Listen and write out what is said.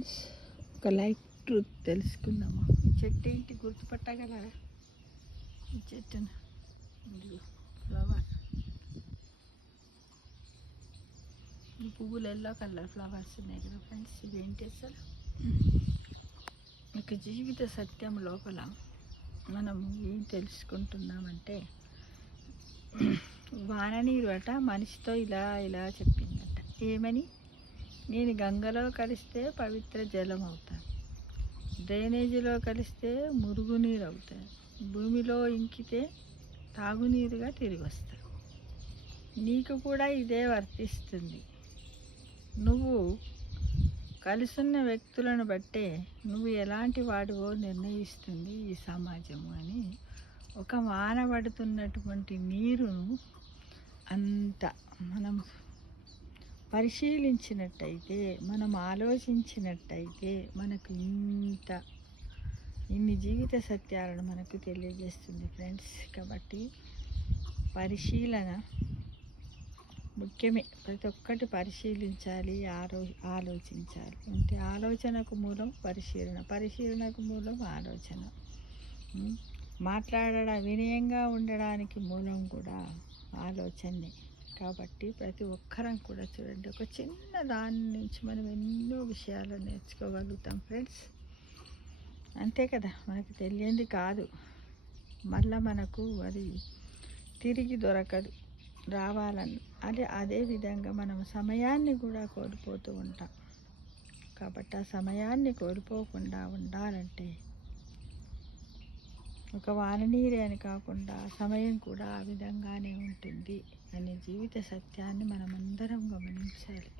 Friends, ఒక life truth తెలుసుకుందామా. ఈ చెట్టు ఏంటి గుర్తుపట్టగలరా? ఈ చెట్టును ఫ్లవర్, ఈ పువ్వులు ఎల్లో కలర్ ఫ్లవర్స్ ఉన్నాయి కదా ఫ్రెండ్స్. ఇవేంటి అసలు? ఒక జీవిత సత్యం లోపల మనం ఏం తెలుసుకుంటున్నామంటే, వాననీరు అట మనిషితో ఇలా ఇలా చెప్పిందట. ఏమని? నేను గంగలో కలిస్తే పవిత్ర జలం అవుతాను, డ్రైనేజీలో కలిస్తే మురుగునీరు అవుతాను, భూమిలో ఇంకితే తాగునీరుగా తిరిగి వస్తాను. నీకు కూడా ఇదే వర్తిస్తుంది. నువ్వు కలుసున్న వ్యక్తులను బట్టే నువ్వు ఎలాంటి వాడివో నిర్ణయిస్తుంది ఈ సమాజము అని. ఒక వాన పడుతున్నటువంటి నీరును అంత మనం పరిశీలించినట్టయితే, మనం ఆలోచించినట్టయితే మనకు ఇన్ని జీవిత సత్యాలను మనకు తెలియజేస్తుంది ఫ్రెండ్స్. కాబట్టి పరిశీలన ముఖ్యమే. ప్రతి ఒక్కటి పరిశీలించాలి, ఆలోచించాలి. అంటే ఆలోచనకు మూలం పరిశీలన, పరిశీలనకు మూలం ఆలోచన. వినయంగా ఉండడానికి మూలం కూడా ఆలోచనే. కాబట్టి ప్రతి ఒక్కరం కూడా చూడండి, ఒక చిన్న దాని నుంచి మనం ఎన్నో విషయాలు నేర్చుకోగలుగుతాం ఫ్రెండ్స్. అంతే కదా, మనకు తెలియంది కాదు, మళ్ళీ మనకు అది తిరిగి దొరకదు రావాలని. అదే విధంగా మనం సమయాన్ని కూడా కోల్పోతూ ఉంటాం. కాబట్టి ఆ సమయాన్ని కోల్పోకుండా ఉండాలంటే ఒక వాననీరే అని కాకుండా సమయం కూడా ఆ విధంగానే ఉంటుంది అనే జీవిత సత్యాన్ని మనమందరం గమనించాలి.